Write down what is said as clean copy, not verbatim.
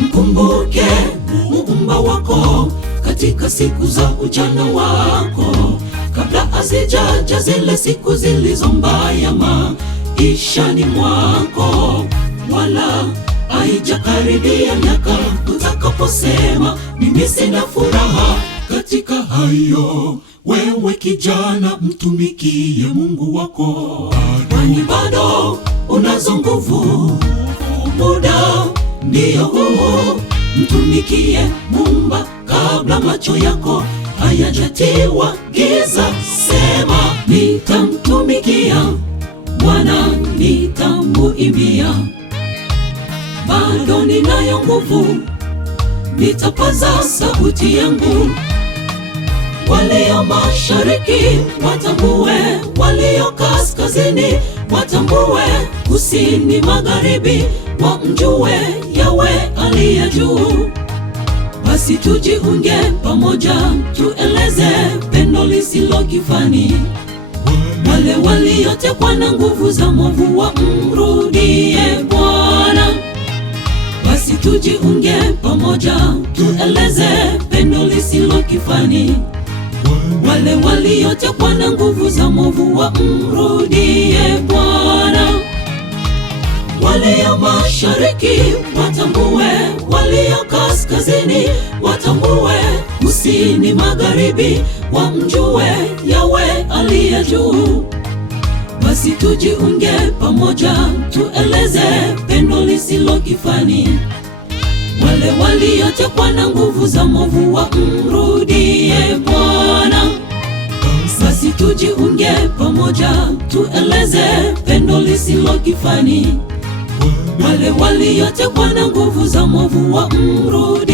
Mkumbuke Muumba wako katika siku za ujana wako, kabla hazijaja zile siku zilizo mbaya maishani mwako, wala haijakaribia miaka utakaposema mimi sina furaha katika hayo. Wewe kijana, mtumikie Mungu wako, kwani bado unazo nguvu. Muda ndio huu, mtumikie Muumba kabla macho yako hayajatiwa giza. Sema, nitamtumikia Bwana, nitamuimbia, bado ninayo nguvu, nitapaza sauti yangu. Walio mashariki watambue, walio kaskazini watambue, kusini magharibi wamjue Yawe aliye juu. Basi tujiunge pamoja, tueleze pendo lisilo kifani. Wale waliotekwa na nguvu za mwovu wamrudie Bwana. Basi tujiunge pamoja, tueleze pendo lisilo kifani. Wale waliotekwa na nguvu za mwovu wamrudie Bwana. Walio mashariki watambue, walio kaskazini watambue, kusini magharibi wamjue Yawe aliye juu. Basi tujiunge pamoja, tueleze pendo lisilo kifani. Wale waliotekwa na nguvu za mwovu wamrudie Bwana. Basi tujiunge pamoja, tueleze pendo lisilo kifani. Wale waliotekwa na nguvu za mwovu wamrudie